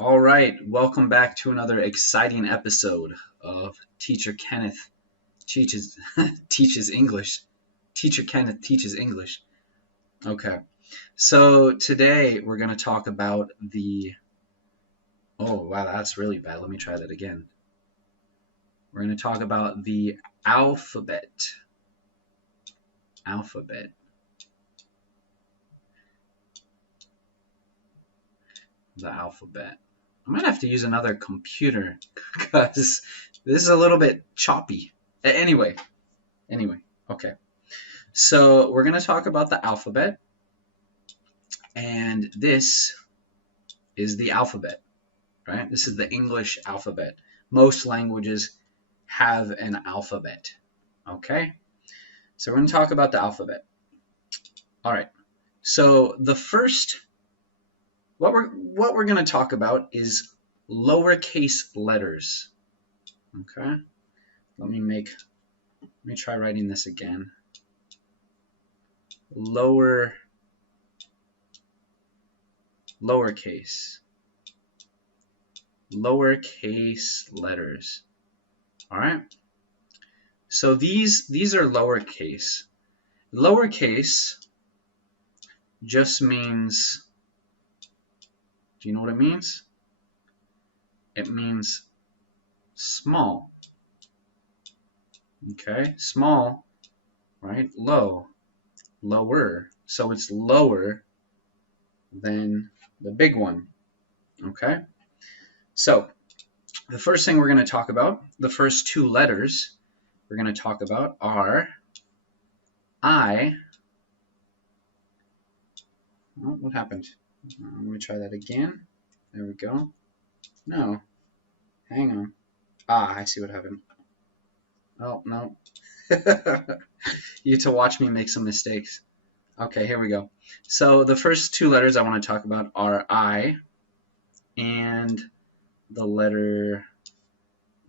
All right, welcome back to another exciting episode of Teacher Kenneth teaches teaches English. Teacher Kenneth teaches English. Okay, so today we're going to talk about the. Oh wow, that's really bad. Let me try that again. We're going to talk about the alphabet. Alphabet. The alphabet. I might have to use another computer because this is a little bit choppy. Anyway, okay. So we're going to talk about the alphabet, and this is the alphabet, right? This is the English alphabet. Most languages have an alphabet, okay? So we're going to talk about the alphabet. All right. So the first, what we're going to talk about is lowercase letters, okay? Let me try writing this again. Lowercase letters. All right. So these are lowercase. Lowercase just means, do you know what it means? It means small. Okay, small, right? Lower. So it's lower than the big one. Okay. So the first thing we're going to talk about, the first two letters we're going to talk about are I. Oh, what happened? Let me try that again. There we go. No, hang on. I see what happened. Oh, no. You get to watch me make some mistakes. Okay, here we go. So the first two letters I want to talk about are I and the letter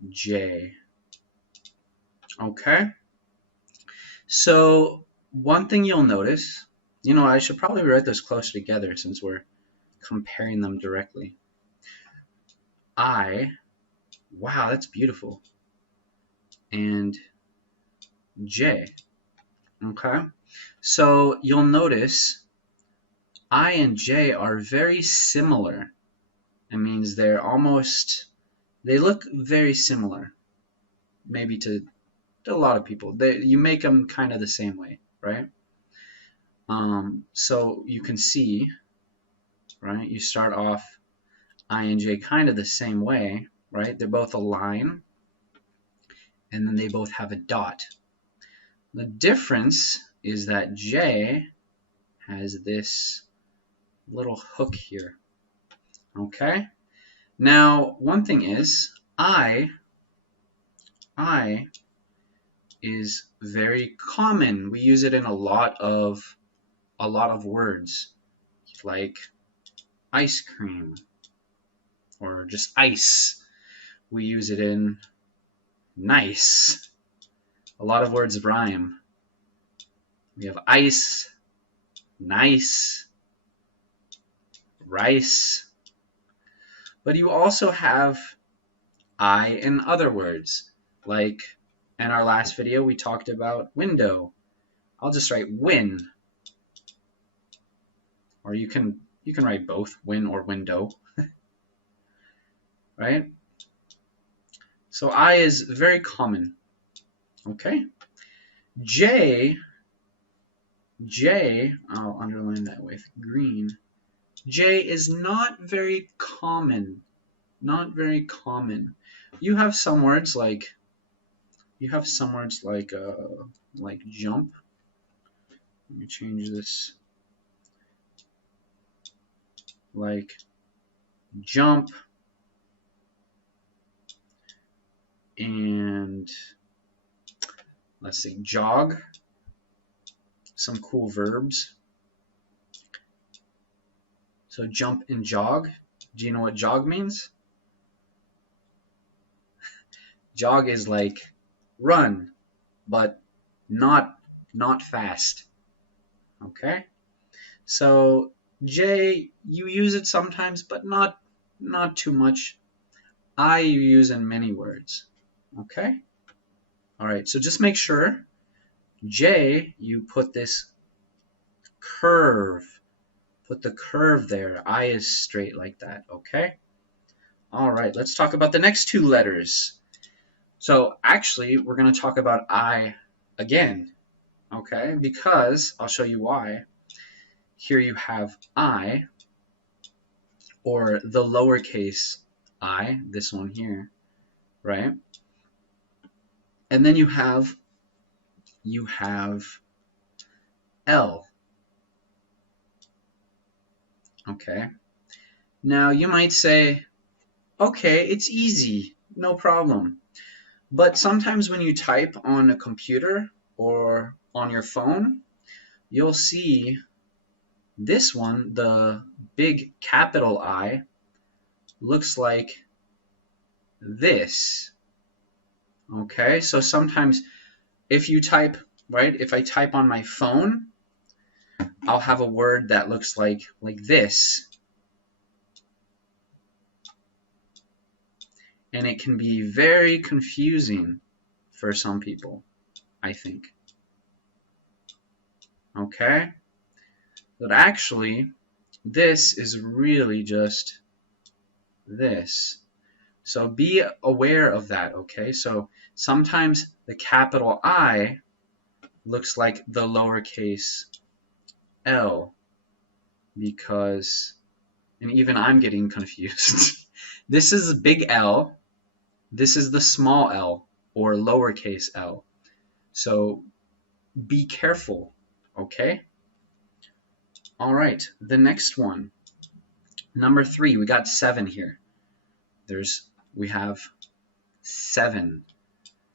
J. Okay? So one thing you'll notice, I should probably write those closer together since we're comparing them directly. I, wow, that's beautiful. And J. Okay? So you'll notice I and J are very similar. It means they look very similar, maybe to a lot of people. You make them kind of the same way, right? So you can see, right, you start off I and J kind of the same way, right? They're both a line, and then they both have a dot. The difference is that J has this little hook here, okay? Now, one thing is, I is very common. We use it in a lot of words, like ice cream or just ice. We use it in nice. A lot of words rhyme. We have ice, nice, rice. But you also have I in other words, like in our last video we talked about window. I'll just write win, or you can write both, win or window, right? So I is very common. Okay. J, I'll underline that with green. J is not very common. Not very common. You have some words like jump. Let me change this. Like jump and let's see, jog. Some cool verbs. So jump and jog. Do you know what jog means? Jog is like run, but not fast. Okay? So J, you use it sometimes, but not not too much. I you use in many words. Okay? All right, so just make sure J, you put this curve. Put the curve there. I is straight like that, okay? All right, let's talk about the next two letters. So actually, we're going to talk about I again, okay? Because I'll show you why. Here you have I, or the lowercase I, this one here, right? And then you have L, okay? Now you might say, okay, it's easy, no problem. But sometimes when you type on a computer or on your phone, you'll see this one, the big capital I, looks like this. Okay, so sometimes if you type, right, if I type on my phone, I'll have a word that looks like this. And it can be very confusing for some people, I think. Okay? But actually, this is really just this. So be aware of that, okay? So sometimes the capital I looks like the lowercase l because, and even I'm getting confused. This is big L, this is the small l or lowercase l. So be careful, okay? All right, the next one. Number 3, we got 7 here. We have 7.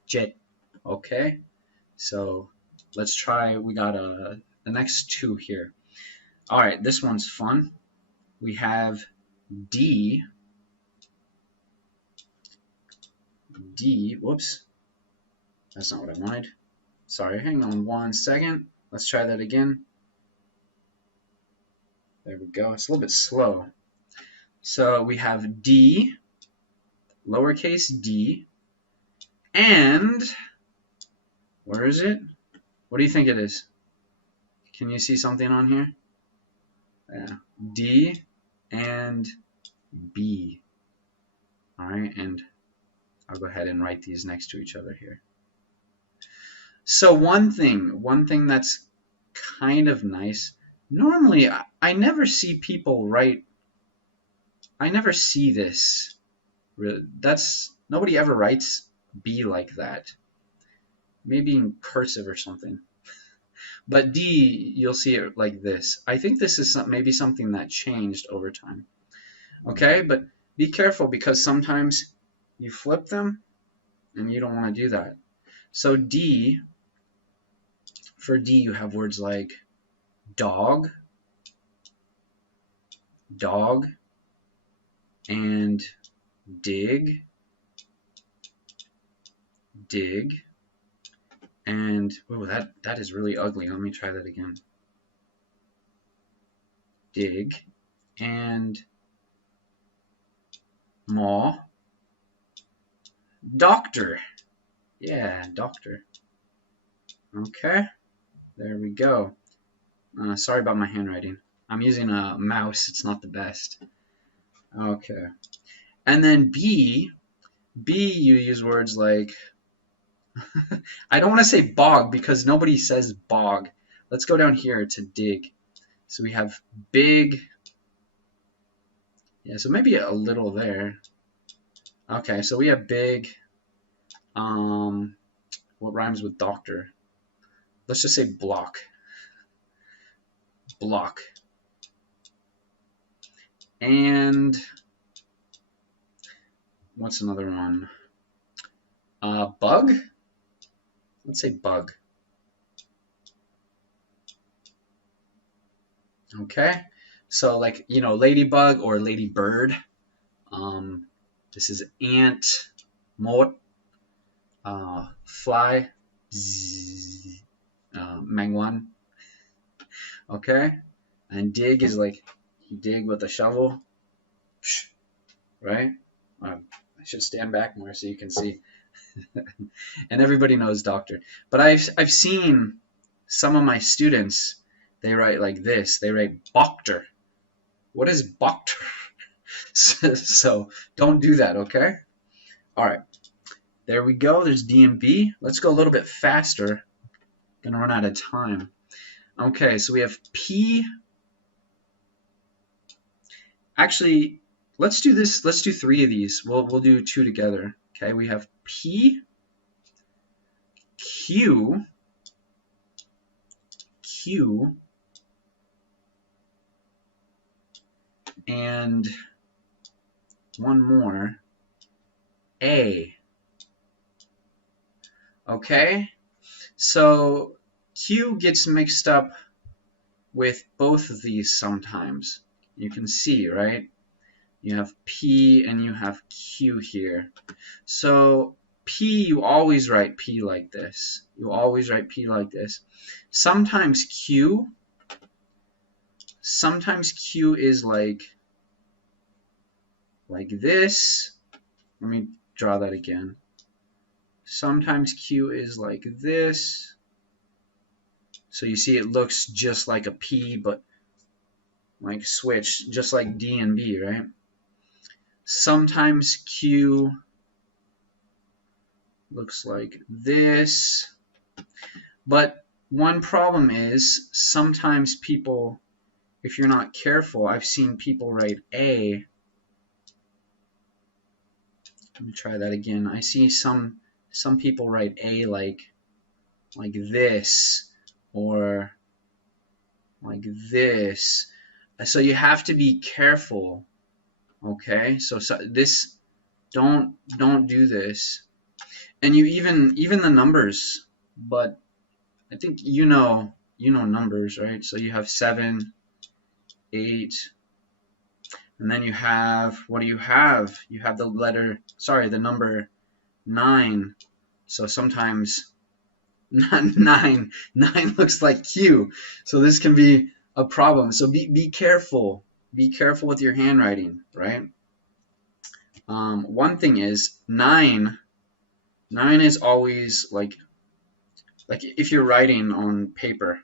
Jet. Okay, so let's try. We got the next 2 here. All right, this one's fun. We have D. Whoops, that's not what I wanted. Sorry, hang on one second. Let's try that again. There we go. It's a little bit slow. So we have D, lowercase d, and where is it? What do you think it is? Can you see something on here? Yeah, D and B. All right, and I'll go ahead and write these next to each other here. So one thing that's kind of nice, normally I never see people write, I never see this. Nobody ever writes B like that. Maybe in cursive or something. But D, you'll see it like this. I think this is maybe something that changed over time. Okay, but be careful because sometimes you flip them and you don't want to do that. So D, for D you have words like dog, and dig, and oh, that is really ugly. Let me try that again. Dig and maw, doctor. Yeah, doctor. Okay, there we go. Sorry about my handwriting. I'm using a mouse. It's not the best. Okay. And then B, you use words like, I don't want to say bog because nobody says bog. Let's go down here to dig. So we have big. Yeah, so maybe a little there. Okay, so we have big. What rhymes with doctor? Let's just say block. Block. And what's another one? Bug? Let's say bug. Okay, so like, you know, ladybug or ladybird. This is ant, mot, fly, mangwan. Okay, and dig is like you dig with a shovel. right? I should stand back more so you can see. And everybody knows doctor. But I've seen some of my students, they write like this. They write Boctor. What is Boctor? So don't do that, okay? All right. There we go. There's D and B. Let's go a little bit faster. Gonna run out of time. Okay, so we have P. Actually, let's do this. Let's do 3 of these. We'll do 2 together. Okay, we have P, Q, Q, and one more, A. Okay, so Q gets mixed up with both of these sometimes. You can see, right? You have P and you have Q here. So P, you always write P like this. You always write P like this. Sometimes Q is like this. Let me draw that again. Sometimes Q is like this. So you see it looks just like a P, but like switched, just like D and B, right? Sometimes Q looks like this. But one problem is sometimes people, if you're not careful, I've seen people write A. Let me try that again. I see some people write A like this or like this. So you have to be careful. Okay? So this don't do this. And you even the numbers, but I think you know numbers, right? So you have 7, 8, and then you have, what do you have? You have the number 9. So sometimes 9 looks like Q. So this can be a problem. So be careful. Be careful with your handwriting, right? One thing is 9 is always like if you're writing on paper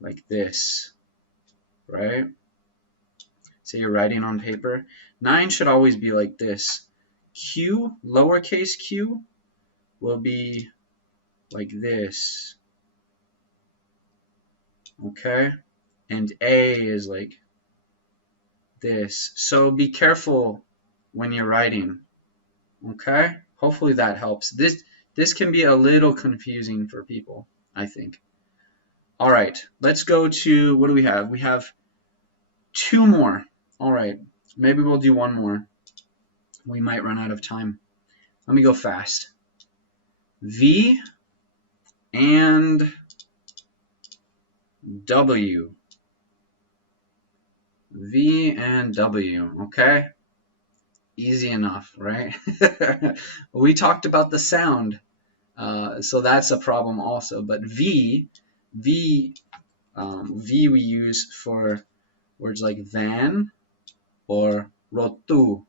like this, right? Say you're writing on paper, 9 should always be like this. Q, lowercase q, will be like this, okay? And A is like this. So be careful when you're writing, okay? Hopefully that helps. This can be a little confusing for people, I think. All right, let's go to, what do we have? We have 2 more. All right, maybe we'll do 1 more. We might run out of time. Let me go fast. V and W. V and W, okay? Easy enough, right? We talked about the sound, so that's a problem also. But V we use for words like van or rotu.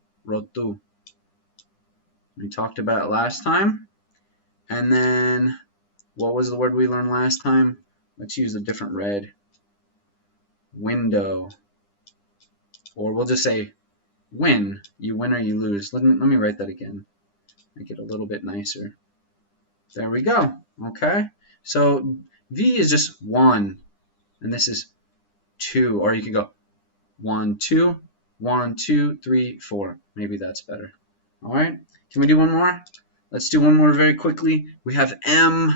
We talked about it last time. And then, what was the word we learned last time? Let's use a different red. Window. Or we'll just say win. You win or you lose. Let me write that again. Make it a little bit nicer. There we go. Okay. So V is just 1. And this is 2. Or you could go 1, 2, 1, 2, 3, 4. Maybe that's better. All right. Can we do 1 more? Let's do 1 more very quickly. We have M.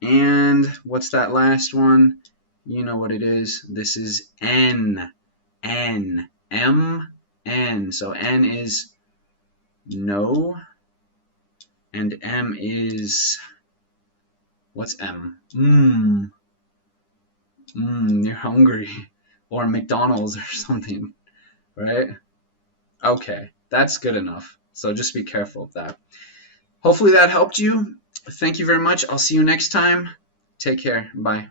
And what's that last one? You know what it is. This is N. M, N. So N is no. And M is, what's M? You're hungry. Or McDonald's or something, right? Okay, that's good enough. So just be careful of that. Hopefully that helped you. Thank you very much. I'll see you next time. Take care. Bye.